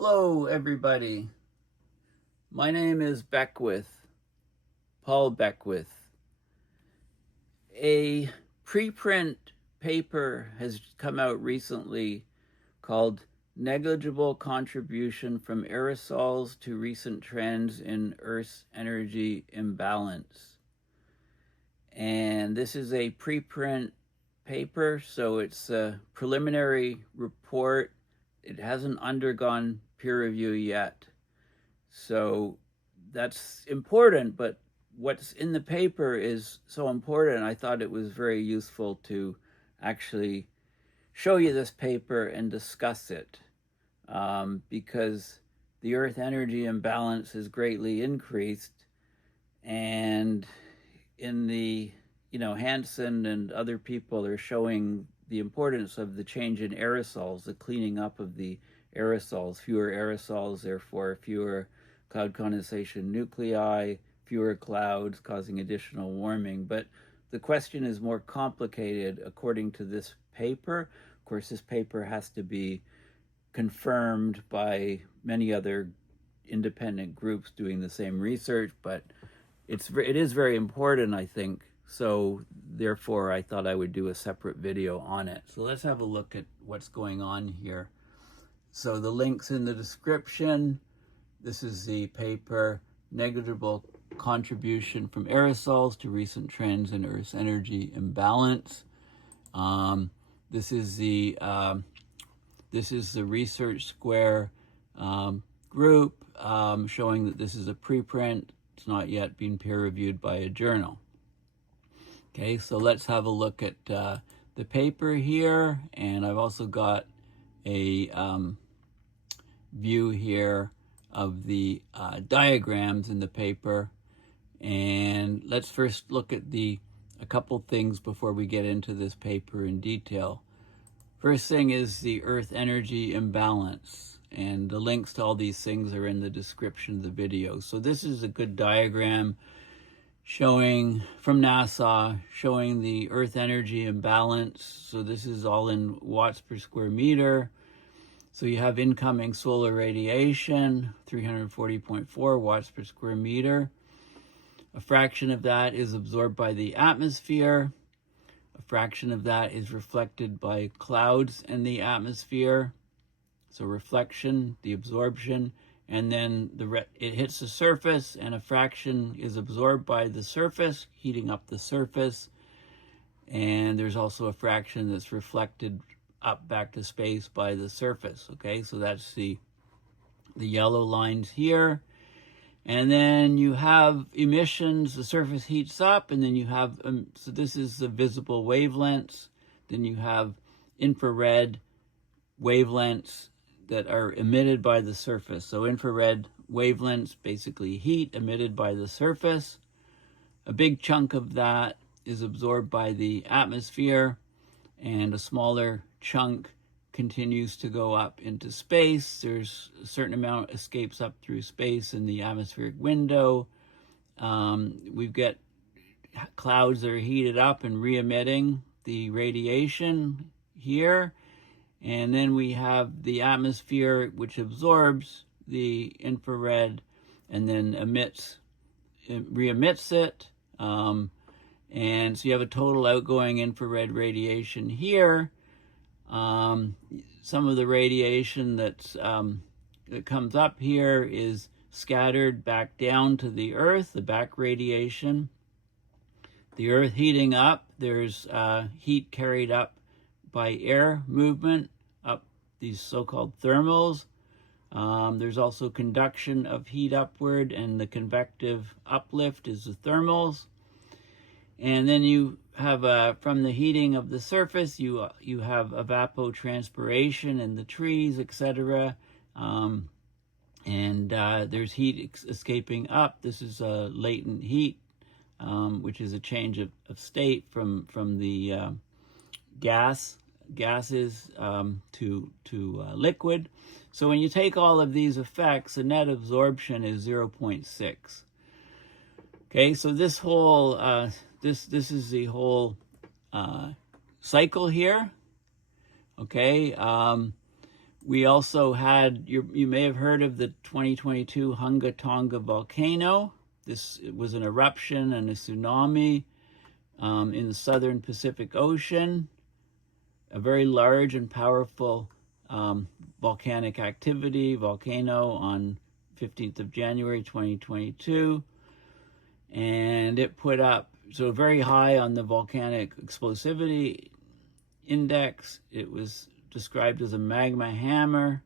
Hello, everybody. My name is Paul Beckwith. A preprint paper has come out recently called Negligible Contribution from Aerosols to Recent Trends in Earth Energy Imbalance. And this is a preprint paper, so it's a preliminary report. It hasn't undergone peer review yet. So that's important, but what's in the paper is so important. I thought it was very useful to actually show you this paper and discuss it because the Earth energy imbalance has greatly increased, and in the, Hansen and other people are showing the importance of the change in aerosols, the cleaning up of the aerosols. Fewer aerosols, therefore fewer cloud condensation nuclei, fewer clouds causing additional warming. But the question is more complicated according to this paper. Of course, this paper has to be confirmed by many other independent groups doing the same research, but it is very important, I think. So therefore, I thought I would do a separate video on it. So let's have a look at what's going on here. So the link's in the description. This is the paper, Negligible Contribution from Aerosols to Recent Trends in Earth's Energy Imbalance. This is the Research Square group showing that this is a preprint. It's not yet been peer reviewed by a journal. Okay, so let's have a look at the paper here, and I've also got a view here of the diagrams in the paper. And let's first look at a couple things before we get into this paper in detail. First thing is the Earth energy imbalance, and the links to all these things are in the description of the video. So this is a good diagram showing from NASA, showing the Earth energy imbalance. So this is all in watts per square meter. So you have incoming solar radiation, 340.4 watts per square meter. A fraction of that is absorbed by the atmosphere. A fraction of that is reflected by clouds in the atmosphere. So reflection, the absorption, and then it hits the surface, and a fraction is absorbed by the surface, heating up the surface. And there's also a fraction that's reflected up back to space by the surface. Okay, so that's the yellow lines here. And then you have emissions, the surface heats up, and then you have, so this is the visible wavelengths. Then you have infrared wavelengths that are emitted by the surface. So infrared wavelengths, basically heat emitted by the surface. A big chunk of that is absorbed by the atmosphere, and a smaller chunk continues to go up into space. There's a certain amount escapes up through space in the atmospheric window. We've got clouds that are heated up and re-emitting the radiation here. And then we have the atmosphere, which absorbs the infrared and then re-emits it. And so you have a total outgoing infrared radiation here. Some of the radiation that comes up here is scattered back down to the Earth, the back radiation. The Earth heating up, there's heat carried up by air movement up these so-called thermals. There's also conduction of heat upward, and the convective uplift is the thermals. And then you have, from the heating of the surface, you have evapotranspiration in the trees, etc. And there's heat escaping up. This is latent heat, which is a change of state from the gases to liquid. So when you take all of these effects, the net absorption is 0.6. Okay, so this whole this is the whole cycle here. Okay, We also had, you may have heard of the 2022 Hunga-Tonga volcano. This was an eruption and a tsunami in the southern Pacific Ocean. A very large and powerful volcanic activity, volcano, on 15th of January 2022. And it put up, so very high on the volcanic explosivity index. It was described as a magma hammer.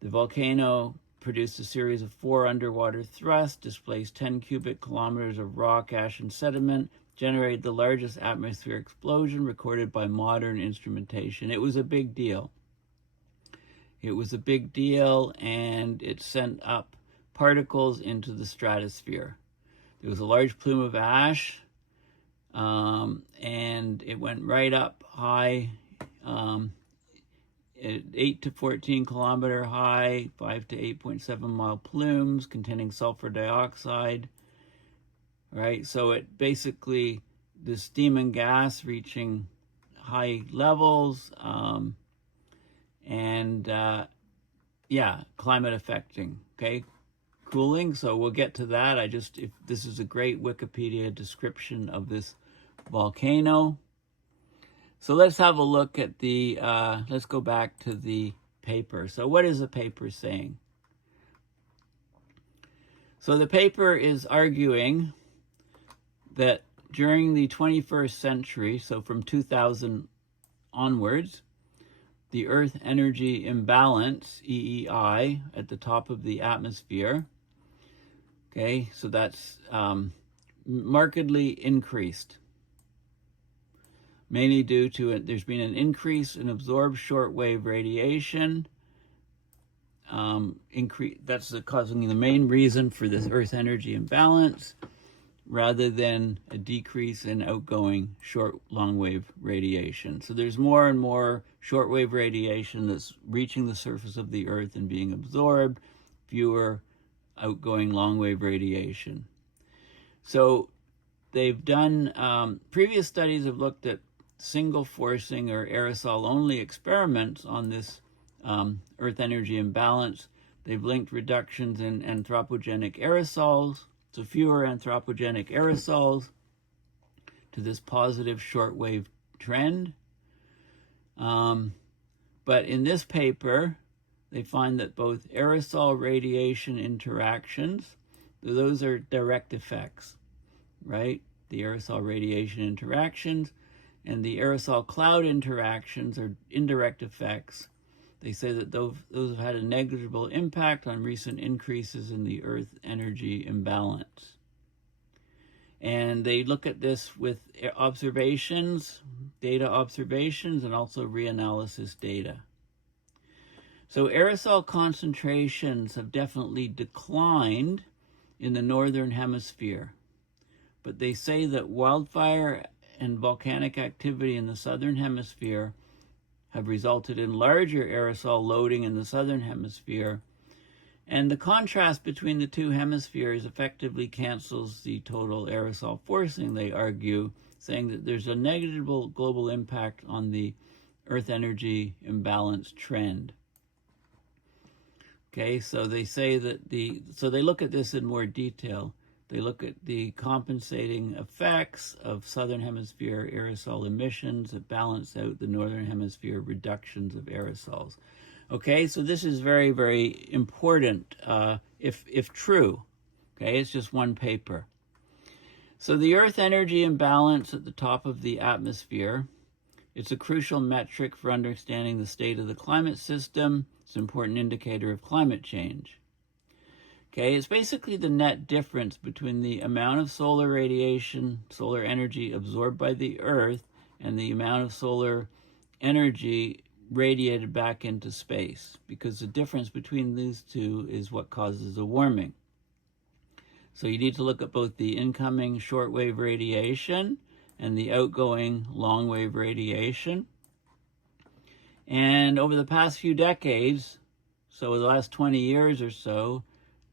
The volcano produced a series of 4 underwater thrusts, displaced 10 cubic kilometers of rock, ash, and sediment, generated the largest atmospheric explosion recorded by modern instrumentation. It was a big deal. It was a big deal, and it sent up particles into the stratosphere. There was a large plume of ash, and it went right up high, 8 to 14 kilometer high, 5 to 8.7 mile plumes containing sulfur dioxide, right? So it basically, the steam and gas reaching high levels, climate affecting, okay? Cooling, so we'll get to that. This is a great Wikipedia description of this volcano. So let's have a look at let's go back to the paper. So what is the paper saying? So the paper is arguing that during the 21st century, so from 2000 onwards, the Earth Energy Imbalance, EEI, at the top of the atmosphere, okay, so that's markedly increased. Mainly due to there's been an increase in absorbed shortwave radiation. That's causing the main reason for this Earth energy imbalance, rather than a decrease in outgoing longwave radiation. So there's more and more shortwave radiation that's reaching the surface of the Earth and being absorbed, fewer outgoing longwave radiation. So they've done, previous studies have looked at single forcing or aerosol-only experiments on this Earth energy imbalance. They've linked reductions in anthropogenic aerosols, so fewer anthropogenic aerosols, to this positive shortwave trend. But in this paper, they find that both aerosol radiation interactions, those are direct effects, right? The aerosol radiation interactions, and the aerosol-cloud interactions are indirect effects. They say that those have had a negligible impact on recent increases in the Earth energy imbalance. And they look at this with observations, data observations, and also reanalysis data. So aerosol concentrations have definitely declined in the Northern Hemisphere, but they say that wildfire and volcanic activity in the Southern Hemisphere have resulted in larger aerosol loading in the Southern Hemisphere. And the contrast between the two hemispheres effectively cancels the total aerosol forcing, they argue, saying that there's a negligible global impact on the Earth energy imbalance trend. Okay, so they say that so they look at this in more detail. They look at the compensating effects of Southern Hemisphere aerosol emissions that balance out the Northern Hemisphere reductions of aerosols. Okay, so this is very, very important if true. Okay, it's just one paper. So the Earth energy imbalance at the top of the atmosphere, it's a crucial metric for understanding the state of the climate system. It's an important indicator of climate change. Okay, it's basically the net difference between the amount of solar radiation, solar energy absorbed by the Earth, and the amount of solar energy radiated back into space, because the difference between these two is what causes the warming. So you need to look at both the incoming shortwave radiation and the outgoing longwave radiation. And over the past few decades, so the last 20 years or so,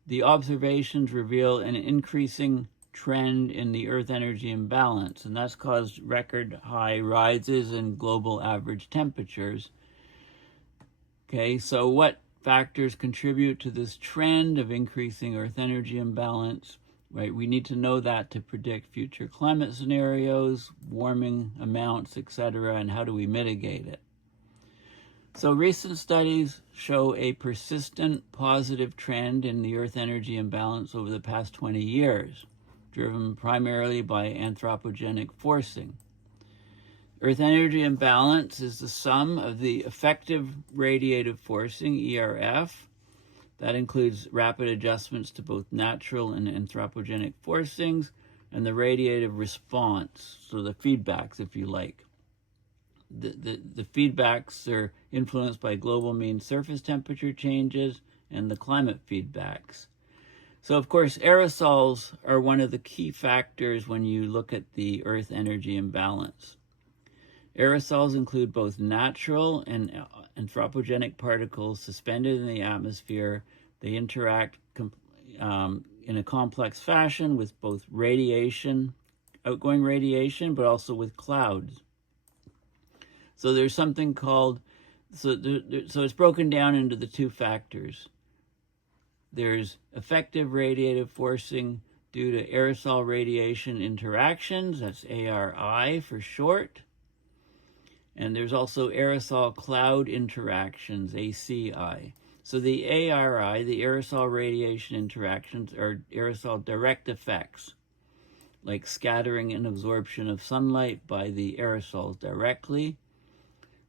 the observations reveal an increasing trend in the Earth energy imbalance, and that's caused record high rises in global average temperatures. Okay, so what factors contribute to this trend of increasing Earth energy imbalance? Right, we need to know that to predict future climate scenarios, warming amounts, etc., and how do we mitigate it? So recent studies show a persistent positive trend in the Earth energy imbalance over the past 20 years, driven primarily by anthropogenic forcing. Earth energy imbalance is the sum of the effective radiative forcing, ERF, that includes rapid adjustments to both natural and anthropogenic forcings, and the radiative response, so the feedbacks, if you like. The feedbacks are influenced by global mean surface temperature changes and the climate feedbacks. So, of course, aerosols are one of the key factors when you look at the Earth energy imbalance. Aerosols include both natural and anthropogenic particles suspended in the atmosphere. They interact in a complex fashion with both radiation, outgoing radiation, but also with clouds. So there's something called, so it's broken down into the two factors. There's effective radiative forcing due to aerosol radiation interactions, that's ARI for short. And there's also aerosol-cloud interactions, ACI. So the ARI, the aerosol radiation interactions, are aerosol direct effects, like scattering and absorption of sunlight by the aerosols directly.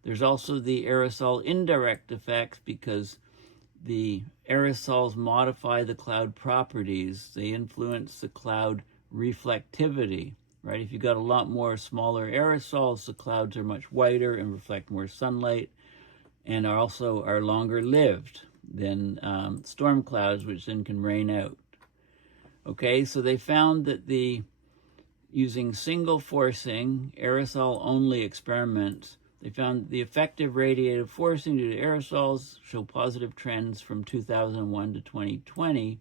There's also the aerosol indirect effects because the aerosols modify the cloud properties. They influence the cloud reflectivity. Right? If you've got a lot more smaller aerosols, the clouds are much whiter and reflect more sunlight, and are longer lived than storm clouds, which then can rain out. Okay, so they found that using single forcing, aerosol-only experiments, they found the effective radiative forcing due to aerosols show positive trends from 2001 to 2020.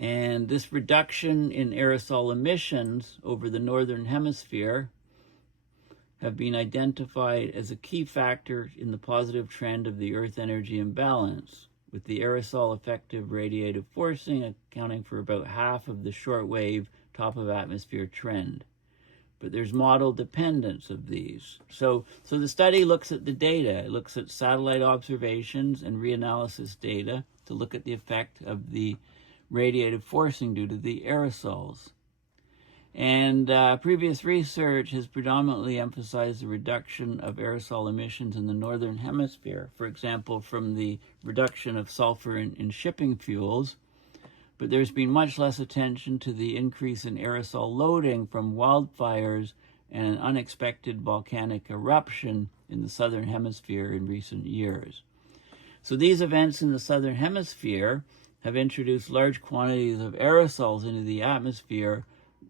And this reduction in aerosol emissions over the Northern Hemisphere have been identified as a key factor in the positive trend of the Earth energy imbalance, with the aerosol effective radiative forcing accounting for about half of the shortwave top of atmosphere trend. But there's model dependence of these. So the study looks at the data. It looks at satellite observations and reanalysis data to look at the effect of the radiative forcing due to the aerosols. And previous research has predominantly emphasized the reduction of aerosol emissions in the Northern Hemisphere, for example, from the reduction of sulfur in shipping fuels. But there's been much less attention to the increase in aerosol loading from wildfires and an unexpected volcanic eruption in the Southern Hemisphere in recent years. So these events in the Southern Hemisphere have introduced large quantities of aerosols into the atmosphere,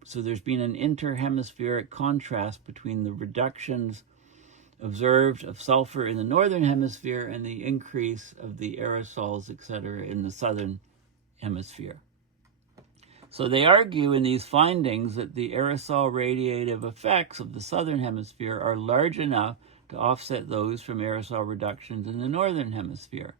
so there's been an interhemispheric contrast between the reductions observed of sulfur in the Northern Hemisphere and the increase of the aerosols, etc., in the Southern Hemisphere. So they argue in these findings that the aerosol radiative effects of the Southern Hemisphere are large enough to offset those from aerosol reductions in the Northern Hemisphere.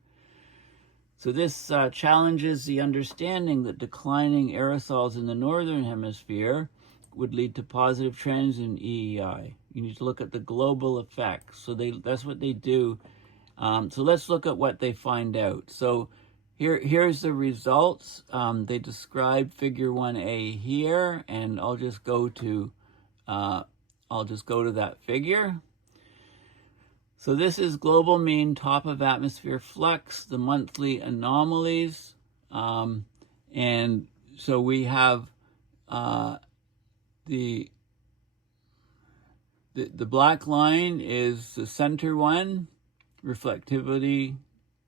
So this challenges the understanding that declining aerosols in the Northern Hemisphere would lead to positive trends in EEI. You need to look at the global effects. So that's what they do. So let's look at what they find out. So here's the results. They describe Figure 1A here, and I'll just go to that figure. So this is global mean top of atmosphere flux, the monthly anomalies. And so we have the black line is the center one, reflectivity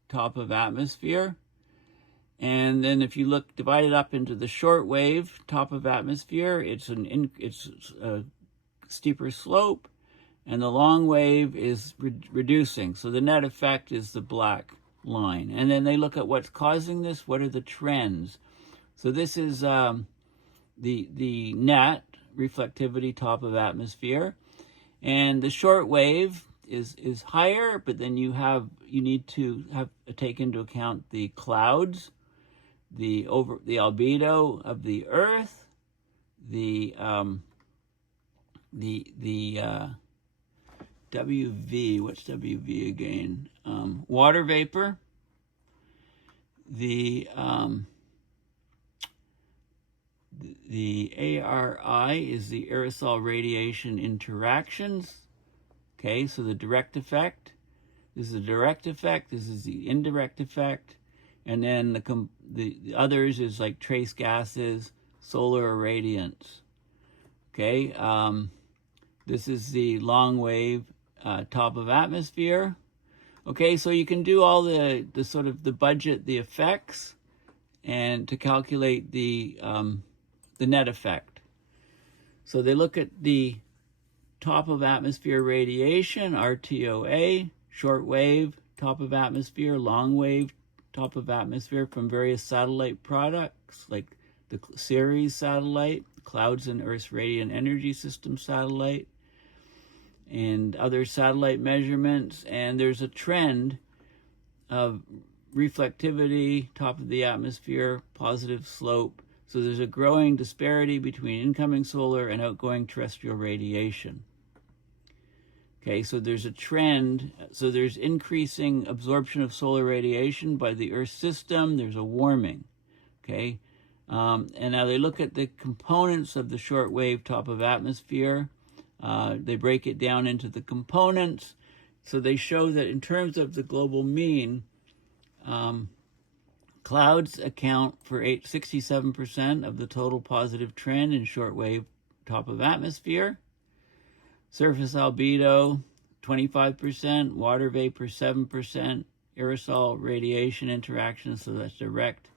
top of atmosphere. And then if you divide it up into the short wave top of atmosphere, it's a steeper slope. And the long wave is reducing. So the net effect is the black line. And then they look at what's causing this. What are the trends? So this is the net reflectivity top of atmosphere. And the short wave is higher, but then you need to take into account the clouds, the albedo of the Earth, the WV. What's WV again? Water vapor. The ARI is the aerosol radiation interactions. Okay, so the direct effect. This is the direct effect. This is the indirect effect. And then the others is like trace gases, solar irradiance. Okay, this is the long wave top of atmosphere. Okay, so you can do all the sort of the budget, the effects, and to calculate the net effect. So they look at the top of atmosphere radiation, RTOA, short wave, top of atmosphere, long wave, top of atmosphere from various satellite products like the Ceres satellite, Clouds and Earth's Radiant Energy System satellite, and other satellite measurements. And there's a trend of reflectivity, top of the atmosphere, positive slope. So there's a growing disparity between incoming solar and outgoing terrestrial radiation. Okay, so there's a trend. So there's increasing absorption of solar radiation by the Earth system. There's a warming. Okay, and now they look at the components of the shortwave top of atmosphere. They break it down into the components. So they show that in terms of the global mean, clouds account for 67% of the total positive trend in shortwave top of atmosphere. Surface albedo, 25%, water vapor, 7%, aerosol radiation interaction, so that's direct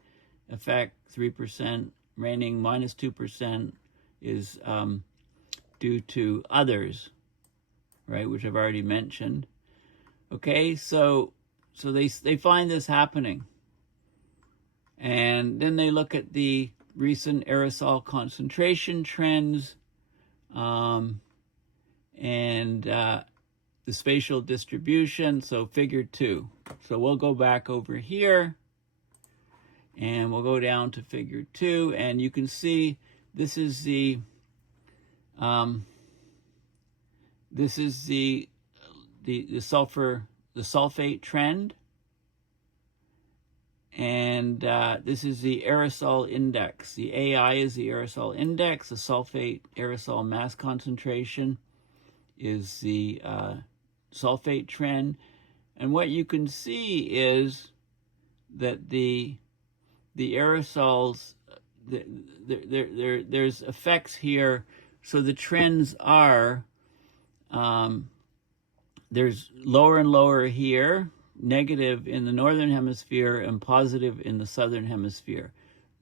effect, 3%, remaining minus 2% is due to others, right, which I've already mentioned. Okay, so they find this happening. And then they look at the recent aerosol concentration trends, and the spatial distribution, so figure 2. So we'll go back over here and we'll go down to figure 2, and you can see this is the sulfate trend, and this is the aerosol index. The AI is the aerosol index. The sulfate aerosol mass concentration is the sulfate trend. And what you can see is that the aerosols, there's effects here. So the trends are, there's lower and lower here, negative in the Northern Hemisphere and positive in the Southern Hemisphere.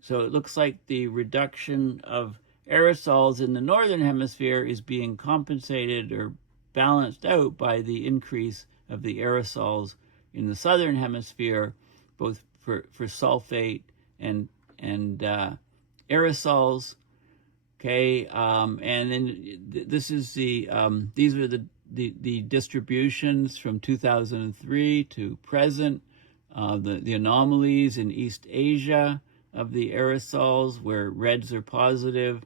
So it looks like the reduction of aerosols in the Northern Hemisphere is being compensated or balanced out by the increase of the aerosols in the Southern Hemisphere, both for sulfate and aerosols. Okay, and then this is these are the distributions from 2003 to present, the anomalies in East Asia of the aerosols, where reds are positive,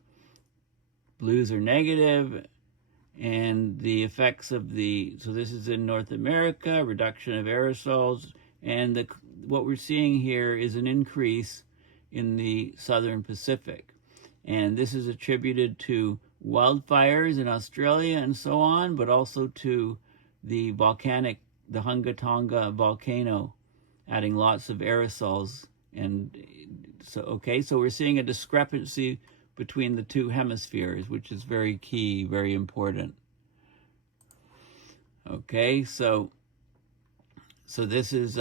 blues are negative, and the effects of so this is in North America, reduction of aerosols, and what we're seeing here is an increase in the Southern Pacific. And this is attributed to wildfires in Australia and so on, but also to the Hunga-Tonga volcano adding lots of aerosols. And so we're seeing a discrepancy between the two hemispheres, which is very key, very important. Okay, so this is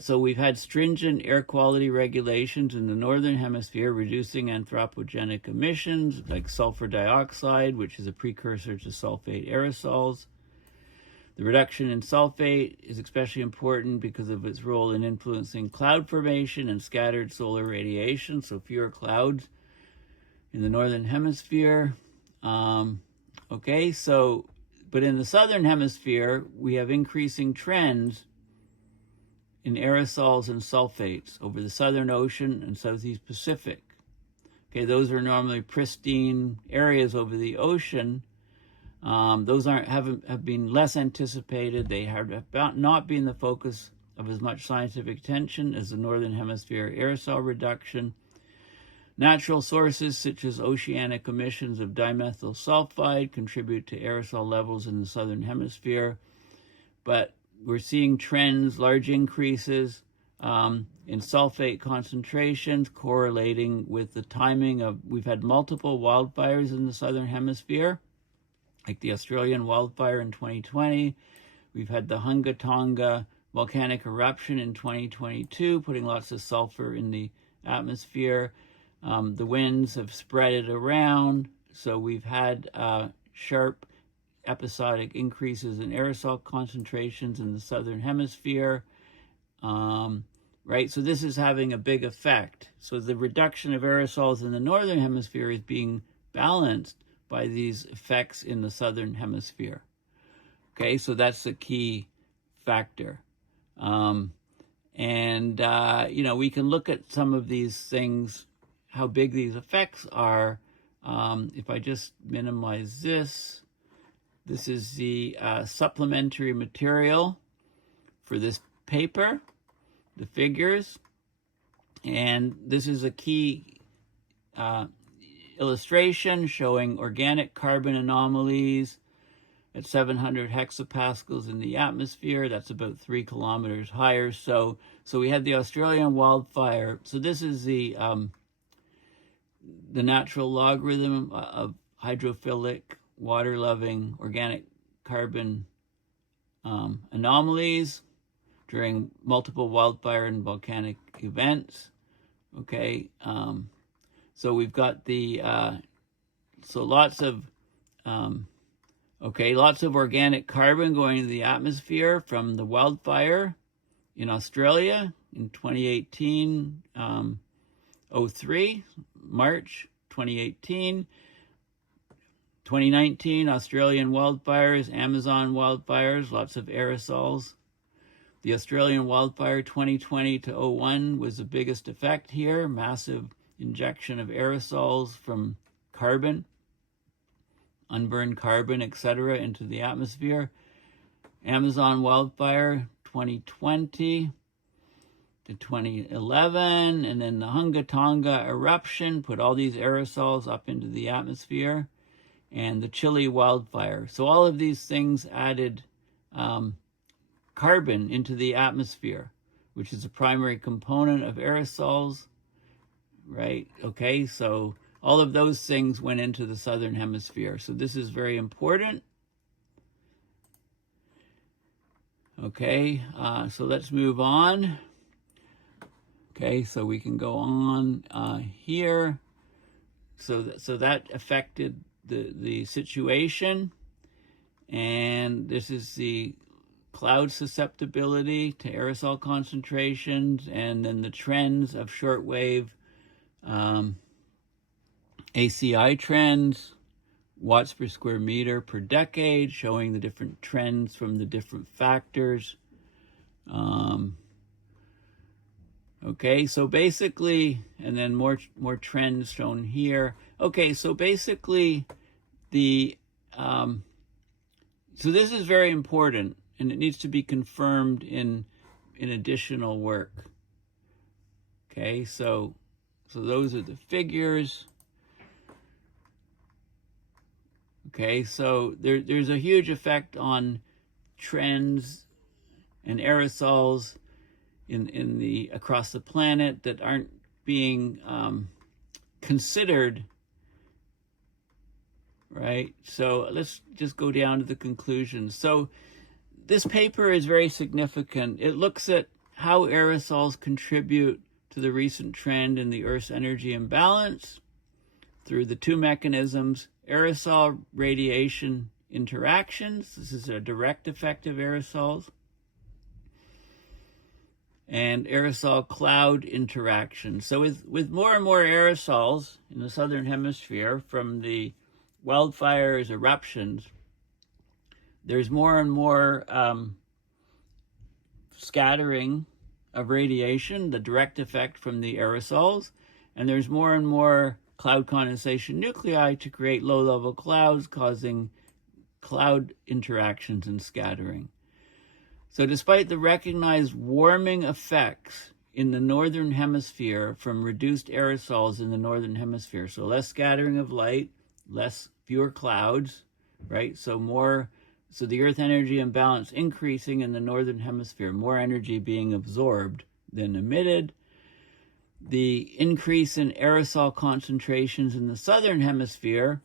so we've had stringent air quality regulations in the Northern Hemisphere, reducing anthropogenic emissions like sulfur dioxide, which is a precursor to sulfate aerosols. The reduction in sulfate is especially important because of its role in influencing cloud formation and scattered solar radiation, so fewer clouds in the Northern Hemisphere. Okay, so, but in the Southern Hemisphere, we have increasing trends in aerosols and sulfates over the Southern Ocean and Southeast Pacific. Okay, those are normally pristine areas over the ocean. Those have been less anticipated. They have not been the focus of as much scientific attention as the Northern Hemisphere aerosol reduction. Natural sources such as oceanic emissions of dimethyl sulfide contribute to aerosol levels in the Southern Hemisphere, but we're seeing trends, large increases in sulfate concentrations correlating with the timing of, we've had multiple wildfires in the Southern Hemisphere, like the Australian wildfire in 2020. We've had the Hunga-Tonga volcanic eruption in 2022, putting lots of sulfur in the atmosphere. The winds have spread it around, so we've had sharp episodic increases in aerosol concentrations in the Southern Hemisphere, right? So this is having a big effect. So the reduction of aerosols in the Northern Hemisphere is being balanced by these effects in the Southern Hemisphere. Okay, so that's the key factor. You know, we can look at some of these things, how big these effects are. If I just minimize this, this is the supplementary material for this paper, the figures, and this is a key illustration showing organic carbon anomalies at 700 hexapascals in the atmosphere. That's about 3 kilometers higher. So we had the Australian wildfire. So this is the natural logarithm of hydrophilic, water-loving organic carbon anomalies during multiple wildfire and volcanic events. Okay, so we've got the lots of organic carbon going into the atmosphere from the wildfire in Australia in 2018, 03, March 2018. 2019, Australian wildfires, Amazon wildfires, lots of aerosols. The Australian wildfire 2020 to 01 was the biggest effect here, massive injection of aerosols from carbon, unburned carbon, etc., into the atmosphere. Amazon wildfire 2020 to 2011, and then the Hunga-Tonga eruption put all these aerosols up into the atmosphere, and the Chile wildfire. So all of these things added carbon into the atmosphere, which is a primary component of aerosols, right? Okay, so all of those things went into the Southern Hemisphere. So this is very important. Okay, so let's move on. Okay, so we can go on here. So that affected the situation, and this is the cloud susceptibility to aerosol concentrations, and then the trends of shortwave ACI trends, watts per square meter per decade, showing the different trends from the different factors. Okay, so basically, and then more trends shown here. Okay, so basically, so this is very important, and it needs to be confirmed in additional work. Okay, so those are the figures. Okay, so there's a huge effect on trends and aerosols in the across the planet that aren't being considered, right? So let's just go down to the conclusions. So this paper is very significant. It looks at how aerosols contribute to the recent trend in the Earth's energy imbalance through the two mechanisms: aerosol-radiation interactions. This is a direct effect of aerosols. And aerosol-cloud interaction. So with more and more aerosols in the Southern Hemisphere from the wildfires, eruptions, there's more and more scattering of radiation, the direct effect from the aerosols, and there's more and more cloud condensation nuclei to create low-level clouds, causing cloud interactions and scattering. So despite the recognized warming effects in the Northern Hemisphere from reduced aerosols in the Northern Hemisphere, so less scattering of light, fewer clouds, right? So the Earth Energy Imbalance increasing in the Northern Hemisphere, more energy being absorbed than emitted. The increase in aerosol concentrations in the Southern Hemisphere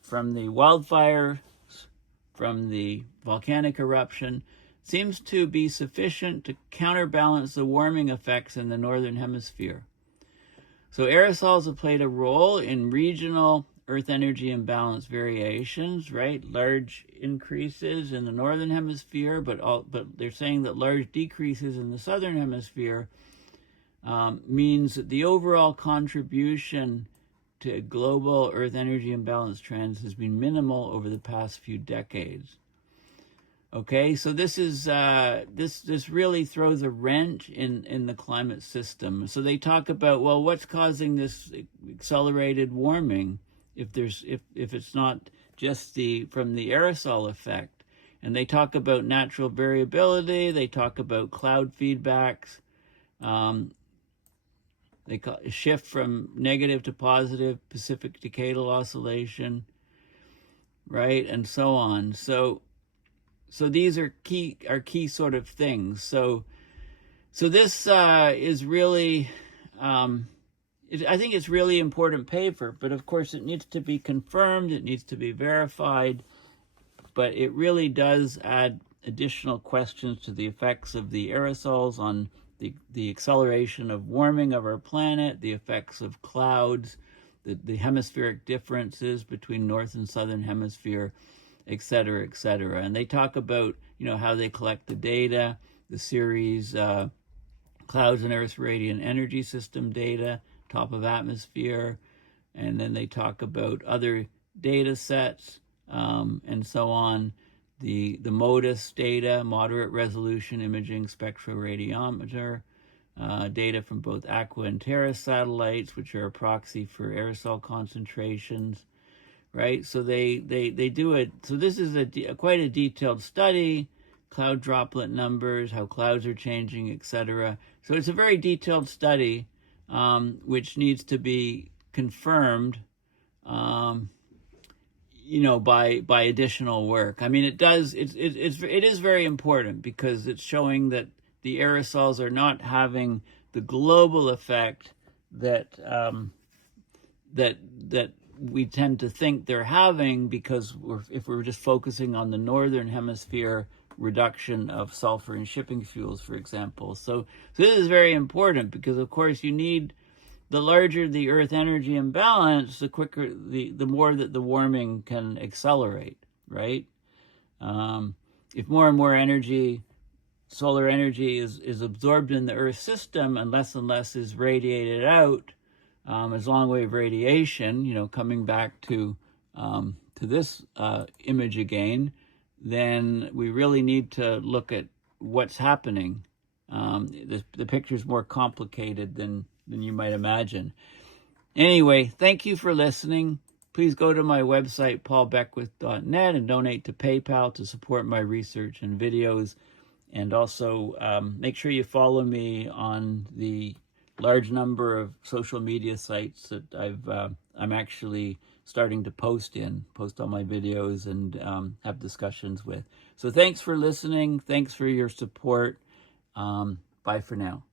from the wildfires, from the volcanic eruption, seems to be sufficient to counterbalance the warming effects in the Northern Hemisphere. So aerosols have played a role in regional Earth Energy Imbalance variations, right? Large increases in the Northern Hemisphere, but they're saying that large decreases in the Southern Hemisphere means that the overall contribution to global Earth Energy Imbalance trends has been minimal over the past few decades. Okay, so this is this really throws a wrench in the climate system. So they talk about, well, what's causing this accelerated warming if it's not just from the aerosol effect? And they talk about natural variability. They talk about cloud feedbacks. They call a shift from negative to positive, Pacific decadal oscillation, right, and so on. So these are key sort of things. So this is really, I think it's really important paper, but of course it needs to be confirmed, it needs to be verified, but it really does add additional questions to the effects of the aerosols on the acceleration of warming of our planet, the effects of clouds, the hemispheric differences between North and Southern Hemisphere, et cetera, et cetera. And they talk about, how they collect the data, the series Clouds and Earth's Radiant Energy System data, top of atmosphere, and then they talk about other data sets and so on. The MODIS data, moderate resolution imaging spectroradiometer, data from both Aqua and Terra satellites, which are a proxy for aerosol concentrations, right? So they do it. So this is quite a detailed study, cloud droplet numbers, how clouds are changing, etc. So it's a very detailed study, which needs to be confirmed, by additional work. I mean, it is very important because it's showing that the aerosols are not having the global effect that we tend to think they're having, because if we're just focusing on the Northern Hemisphere reduction of sulfur in shipping fuels, for example. So this is very important because, of course, you need, the larger the Earth Energy Imbalance, the quicker, the more that the warming can accelerate, right? If more and more energy, solar energy is absorbed in the Earth system and less is radiated out as longwave radiation, coming back to this image again, then we really need to look at what's happening. The picture's more complicated than you might imagine. Anyway, thank you for listening. Please go to my website, paulbeckwith.net, and donate to PayPal to support my research and videos. And also make sure you follow me on the large number of social media sites that I'm actually starting to post all my videos and have discussions with. So thanks for listening. Thanks for your support. Bye for now.